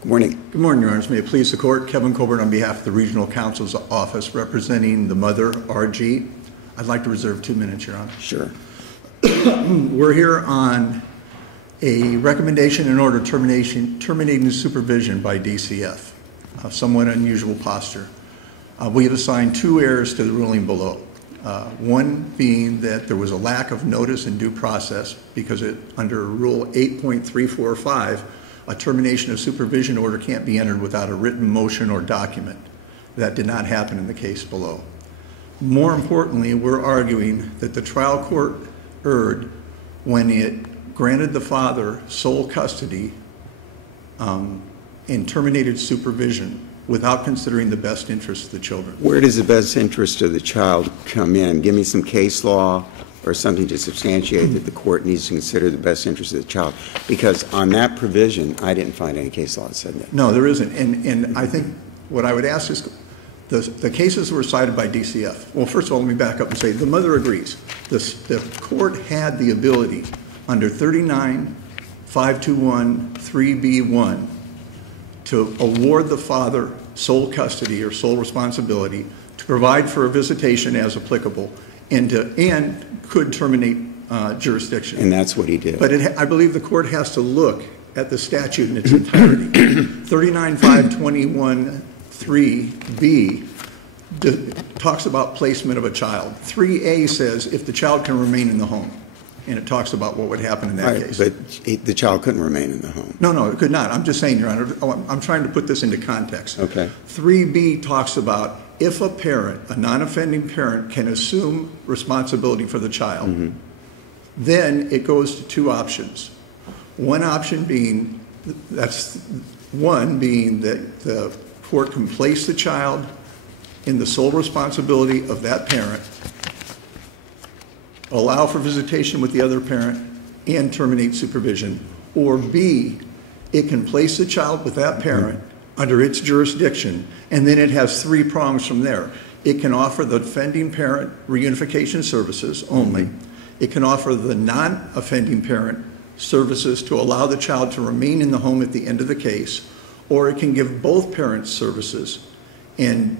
Good morning. Good morning, Your Honors. May it please the Court. Kevin Colbert on behalf of the Regional Counsel's Office representing the mother, R.G. I'd like to reserve 2 minutes, Your Honor. Sure. We're here on a recommendation in order terminating supervision by DCF, a somewhat unusual posture. We have assigned 2 errors to the ruling below. One being that there was a lack of notice and due process because under Rule 8.345, a termination of supervision order can't be entered without a written motion or document. That did not happen in the case below. More importantly, we're arguing that the trial court erred when it granted the father sole custody and terminated supervision without considering the best interest of the children. Where does the best interest of the child come in? Give me some case law or something to substantiate that the court needs to consider the best interest of the child. Because on that provision, I didn't find any case law that said that. No, there isn't. And I think what I would ask is the cases were cited by DCF. Well, first of all, let me back up and say the mother agrees. The court had the ability under 39-521-3B1 to award the father sole custody or sole responsibility to provide for a visitation as applicable and could terminate jurisdiction. And that's what he did. But I believe the court has to look at the statute in its entirety. 39-521-3B talks about placement of a child. 3A says if the child can remain in the home. And it talks about what would happen in that case. But the child couldn't remain in the home. No, it could not. I'm just saying, Your Honor, I'm trying to put this into context. Okay. 3B talks about if a parent, a non-offending parent, can assume responsibility for the child, then it goes to 2 options. One option being, that the court can place the child in the sole responsibility of that parent, allow for visitation with the other parent, and terminate supervision. Or B, it can place the child with that parent under its jurisdiction, and then it has 3 prongs from there. It can offer the offending parent reunification services only. It can offer the non-offending parent services to allow the child to remain in the home at the end of the case, or it can give both parents services. And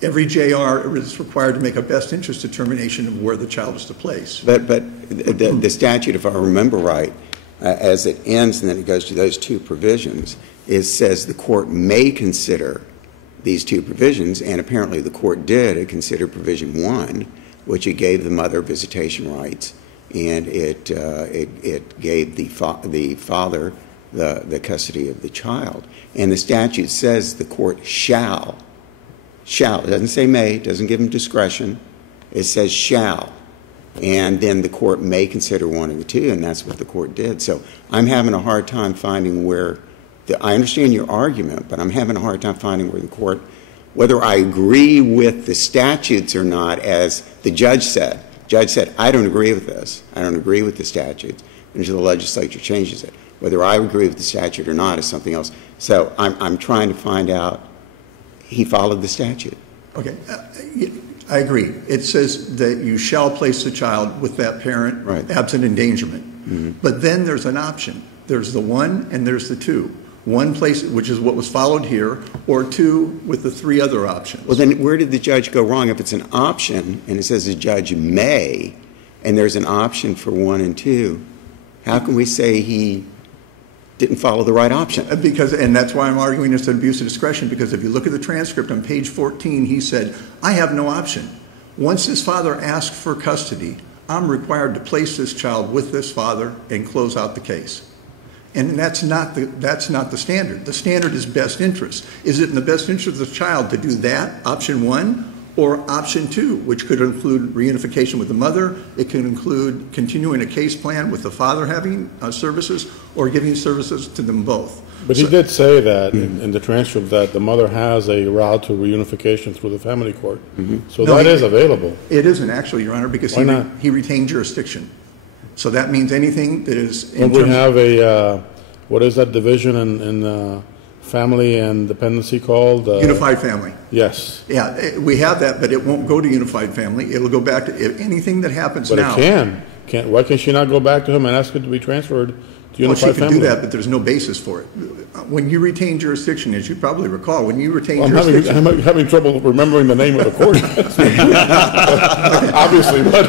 every JR is required to make a best interest determination of where the child is to place. But the statute, if I remember right, as it ends and then it goes to those 2 provisions, it says the court may consider these 2 provisions, and apparently the court did. It considered provision 1, which it gave the mother visitation rights, and it gave the father the custody of the child. And the statute says the court shall. It doesn't say may, it doesn't give them discretion. It says shall. And then the court may consider one of the 2, and that's what the court did. So I'm having a hard time finding where, I understand your argument, but I'm having a hard time finding where the court, whether I agree with the statutes or not, as the judge said. Judge said, I don't agree with this. I don't agree with the statutes until the legislature changes it. Whether I agree with the statute or not is something else. So I'm trying to find out. He followed the statute. Okay. I agree. It says that you shall place the child with that parent, right, absent endangerment. But then there's an option. There's the 1 and there's the 2. 1 place, which is what was followed here, or 2 with the 3 other options. Well, then where did the judge go wrong? If it's an option and it says the judge may, and there's an option for 1 and 2, how can we say he didn't follow the right option? And that's why I'm arguing it's an abuse of discretion, because if you look at the transcript on page 14, he said, I have no option. Once his father asked for custody, I'm required to place this child with this father and close out the case. And that's not the standard. The standard is best interest. Is it in the best interest of the child to do that, option 1, or option 2, which could include reunification with the mother? It can include continuing a case plan with the father having services, or giving services to them both. But he did say that in the transcript that the mother has a route to reunification through the family court. So no, that is available. It isn't actually, Your Honor, because he retained jurisdiction. So that means anything that is... Well, we have a, what is that division in family and dependency called? Unified family. Yes. Yeah, we have that, but it won't go to unified family. It'll go back to anything that happens now. But it can. Why can't she not go back to him and ask it to be transferred to Well, she Unified could Family? do that, but there's no basis for it. When you retain jurisdiction, as you probably recall, when you retain Well, jurisdiction... I'm having trouble remembering the name of the court. Obviously, but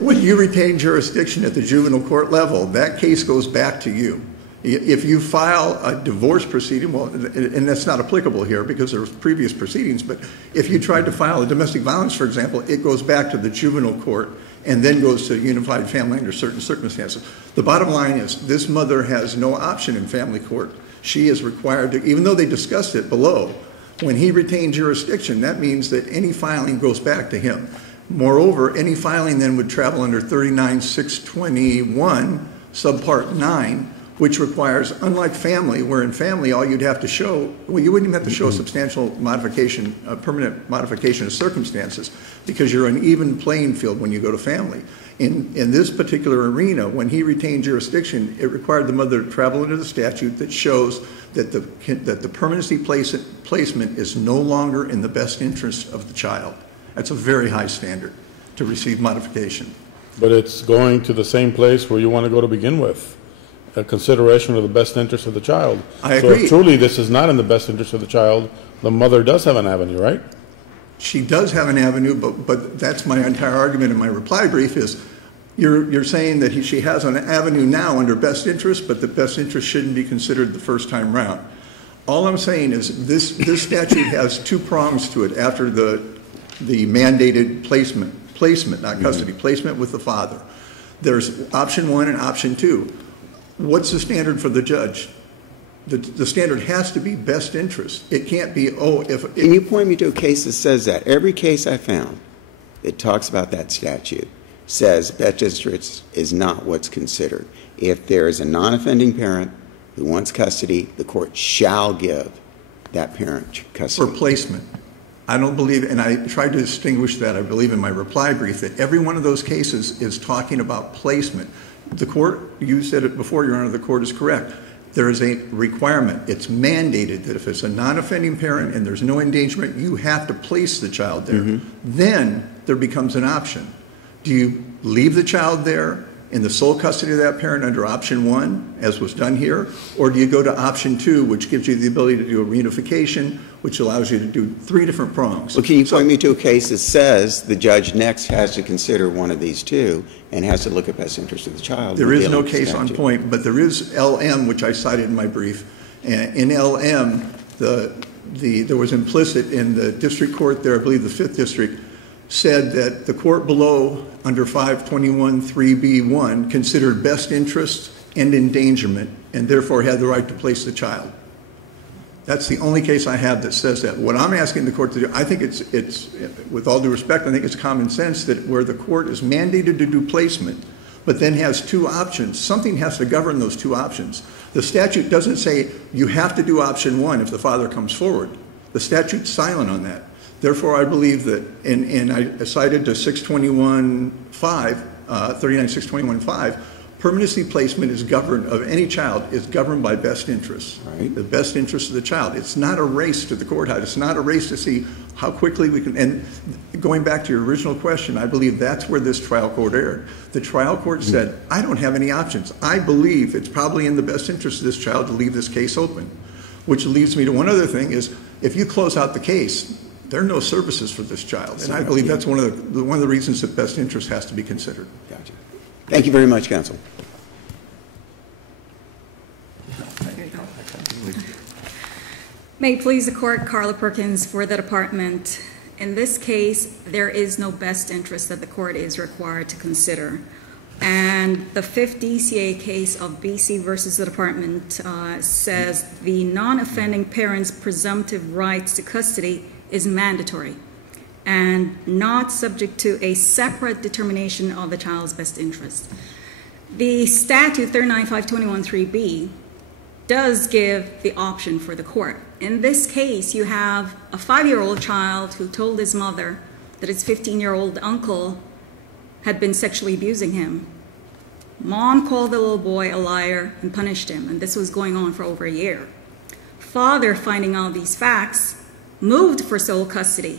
When you retain jurisdiction at the juvenile court level, that case goes back to you. If you file a divorce proceeding, well, and that's not applicable here because there was previous proceedings, but if you tried to file a domestic violence, for example, it goes back to the juvenile court and then goes to Unified Family under certain circumstances. The bottom line is this mother has no option in family court. She is required to, even though they discussed it below, when he retained jurisdiction, that means that any filing goes back to him. Moreover, any filing then would travel under 39621, subpart 9, which requires, unlike family, where in family all you'd have to show, well, you wouldn't even have to show a substantial modification, a permanent modification of circumstances, because you're an even playing field when you go to family. In this particular arena, when he retained jurisdiction, it required the mother to travel under the statute that shows that the permanency placement is no longer in the best interest of the child. That's a very high standard to receive modification. But it's going to the same place where you want to go to begin with, a consideration of the best interest of the child. I So agree. if truly this is not in the best interest of the child, the mother does have an avenue, right? She does have an avenue, but that's my entire argument in my reply brief is you're saying that she has an avenue now under best interest, but the best interest shouldn't be considered the first time round. All I'm saying is this statute has two prongs to it after the mandated placement, not custody, placement with the father. There's option 1 and option 2. What's the standard for the judge? The standard has to be best interest. It can't be, Can you point me to a case that says that? Every case I found that talks about that statute says best interest is not what's considered. If there is a non-offending parent who wants custody, the court shall give that parent custody. for placement. I don't believe, and I tried to distinguish that, I believe, in my reply brief, that every one of those cases is talking about placement. The court, you said it before, Your Honor, the court is correct. There is a requirement. It's mandated that if it's a non-offending parent and there's no endangerment, you have to place the child there. Then there becomes an option. Do you leave the child there in the sole custody of that parent under option 1, as was done here, or do you go to option 2, which gives you the ability to do a reunification, which allows you to do 3 different prongs? Well, can you point me to a case that says the judge next has to consider one of these two and has to look at best interest of the child? There is no case on point, but there is LM, which I cited in my brief. And in LM, there was implicit in the district court there, I believe the 5th district, said that the court below under 521(3)(b)(1) considered best interest and endangerment and therefore had the right to place the child. That's the only case I have that says that. What I'm asking the court to do, I think it's with all due respect, I think it's common sense that where the court is mandated to do placement but then has 2 options, something has to govern those 2 options. The statute doesn't say you have to do option 1 if the father comes forward. The statute's silent on that. Therefore, I believe that, and I cited to 621.5, 39.621.5, permanency placement is governed, of any child, is governed by best interest. Right. The best interest of the child. It's not a race to the courthouse. It's not a race to see how quickly we can, and going back to your original question, I believe that's where this trial court erred. The trial court said, I don't have any options. I believe it's probably in the best interest of this child to leave this case open. Which leads me to one other thing is, if you close out the case, there are no services for this child. And I believe that's one of the reasons that best interest has to be considered. Gotcha. Thank you very much, counsel. May it please the court, Carla Perkins for the department. In this case, there is no best interest that the court is required to consider. And the 5th DCA case of BC versus the department says the non-offending parent's presumptive rights to custody is mandatory and not subject to a separate determination of the child's best interest. The statute 39521(3)(b) does give the option for the court. In this case, you have a 5-year-old child who told his mother that his 15-year-old uncle had been sexually abusing him. Mom called the little boy a liar and punished him, and this was going on for over a year. Father, finding out these facts, moved for sole custody.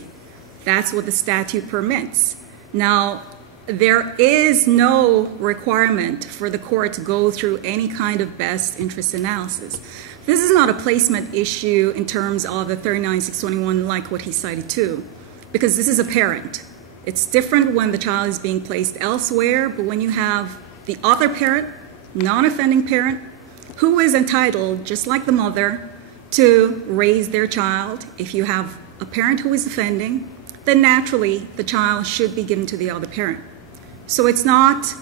That's what the statute permits. Now, there is no requirement for the court to go through any kind of best interest analysis. This is not a placement issue in terms of the 39621 like what he cited too, because this is a parent. It's different when the child is being placed elsewhere, but when you have the other parent, non-offending parent, who is entitled, just like the mother, to raise their child. If you have a parent who is offending, then naturally the child should be given to the other parent. So it's not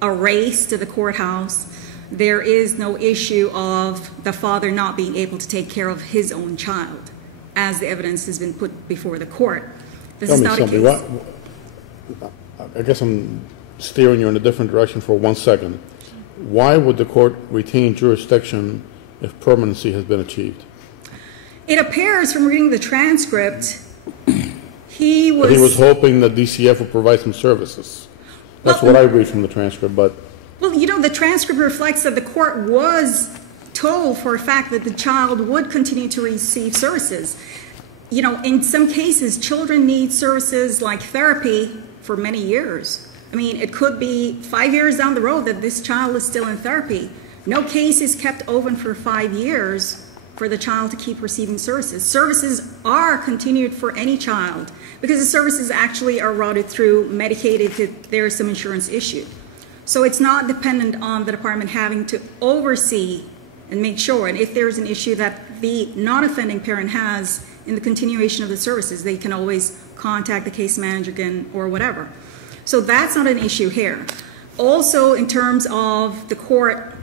a race to the courthouse. There is no issue of the father not being able to take care of his own child, as the evidence has been put before the court. This is not a case. I guess I'm steering you in a different direction for 1 second. Why would the court retain jurisdiction if permanency has been achieved? It appears from reading the transcript, he was hoping that DCF would provide some services. That's what I read from the transcript, but... Well, you know, the transcript reflects that the court was told for a fact that the child would continue to receive services. You know, in some cases, children need services like therapy for many years. I mean, it could be 5 years down the road that this child is still in therapy. No case is kept open for 5 years for the child to keep receiving services. Services are continued for any child because the services actually are routed through Medicaid if there is some insurance issue. So it's not dependent on the department having to oversee and make sure. And if there's an issue that the non-offending parent has in the continuation of the services, they can always contact the case manager again or whatever. So that's not an issue here. Also, in terms of the court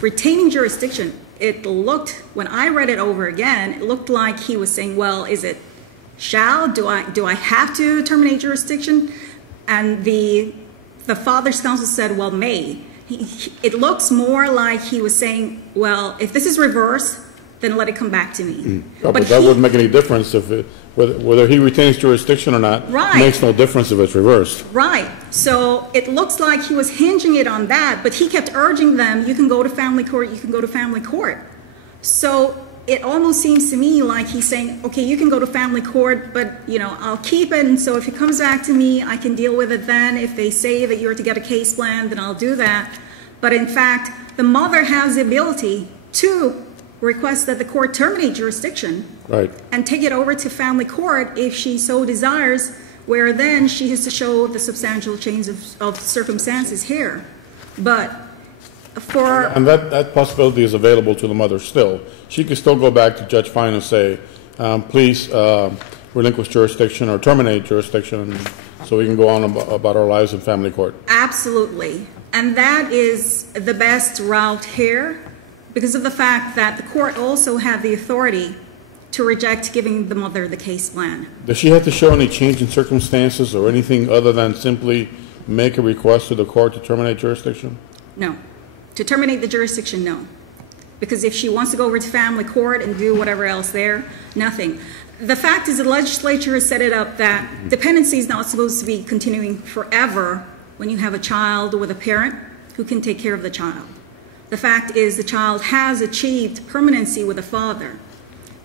retaining jurisdiction, it looked, when I read it over again, it looked like he was saying, well, is it shall? Do I have to terminate jurisdiction? And the father's counsel said, well, may. It looks more like he was saying, well, if this is reversed, then let it come back to me. But that wouldn't make any difference if whether he retains jurisdiction or not. Right. Makes no difference if it's reversed. Right. So it looks like he was hinging it on that, but he kept urging them, you can go to family court, you can go to family court. So it almost seems to me like he's saying, okay, you can go to family court, but, you know, I'll keep it, and so if it comes back to me, I can deal with it then. If they say that you're to get a case plan, then I'll do that. But in fact, the mother has the ability to request that the court terminate jurisdiction, right, and take it over to family court if she so desires, where then she has to show the substantial change of circumstances here. But for... And that possibility is available to the mother still. She can still go back to Judge Fine and say, please relinquish jurisdiction or terminate jurisdiction so we can go on about our lives in family court. Absolutely. And that is the best route here, because of the fact that the court also had the authority to reject giving the mother the case plan. Does she have to show any change in circumstances or anything other than simply make a request to the court to terminate jurisdiction? No. To terminate the jurisdiction, no. Because if she wants to go over to family court and do whatever else there, nothing. The fact is the legislature has set it up that dependency is not supposed to be continuing forever when you have a child with a parent who can take care of the child. The fact is the child has achieved permanency with the father.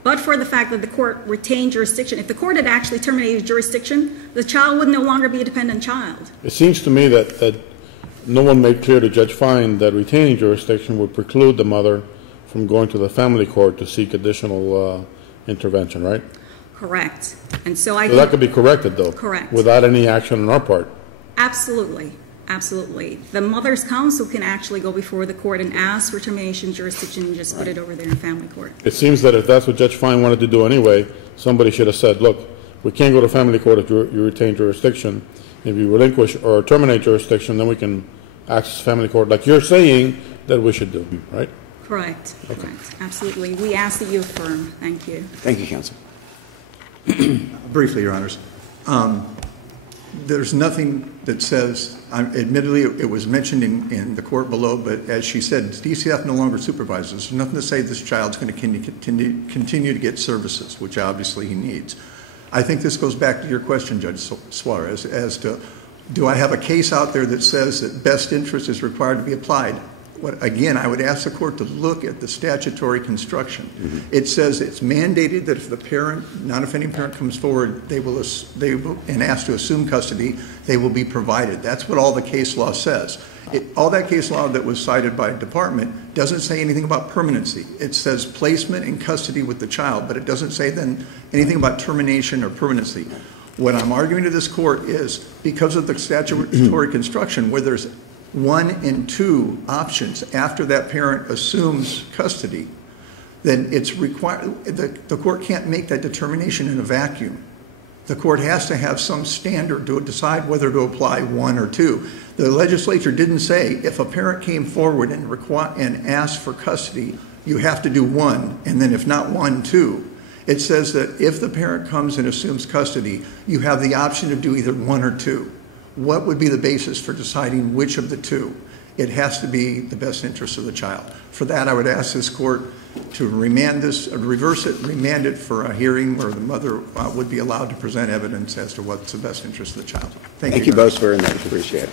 But for the fact that the court retained jurisdiction, if the court had actually terminated jurisdiction, the child would no longer be a dependent child. It seems to me that no one made clear to Judge Fine that retaining jurisdiction would preclude the mother from going to the family court to seek additional intervention, right? Correct. And so that could be corrected, though. Correct. Without any action on our part. Absolutely. Absolutely. The mother's counsel can actually go before the court and ask for termination jurisdiction and just put it over there in family court. It seems that if that's what Judge Fine wanted to do anyway, somebody should have said, look, we can't go to family court if you retain jurisdiction. If you relinquish or terminate jurisdiction, then we can access family court, like you're saying that we should do, right? Correct. Okay. Correct. Absolutely. We ask that you affirm. Thank you. Thank you, counsel. Briefly, Your Honors. There's nothing that says, admittedly, it was mentioned in the court below, but as she said, DCF no longer supervises. There's nothing to say this child's going to continue to get services, which obviously he needs. I think this goes back to your question, Judge Suarez, as to do I have a case out there that says that best interest is required to be applied? Again, I would ask the court to look at the statutory construction. It says it's mandated that if the parent, non-offending parent, comes forward, and asked to assume custody, they will be provided. That's what all the case law says. All that case law that was cited by the department doesn't say anything about permanency. It says placement in custody with the child, but it doesn't say then anything about termination or permanency. What I'm arguing to this court is because of the statutory construction, where there's 1 and 2 options after that parent assumes custody, then it's required. The court can't make that determination in a vacuum. The court has to have some standard to decide whether to apply 1 or 2. The legislature didn't say if a parent came forward and asked for custody, you have to do 1, and then if not 1, 2. It says that if the parent comes and assumes custody, you have the option to do either 1 or 2. What would be the basis for deciding which of the 2? It has to be the best interest of the child. For that, I would ask this court to remand this, reverse it, remand it for a hearing where the mother would be allowed to present evidence as to what's the best interest of the child. Thank you both very much. Appreciate it.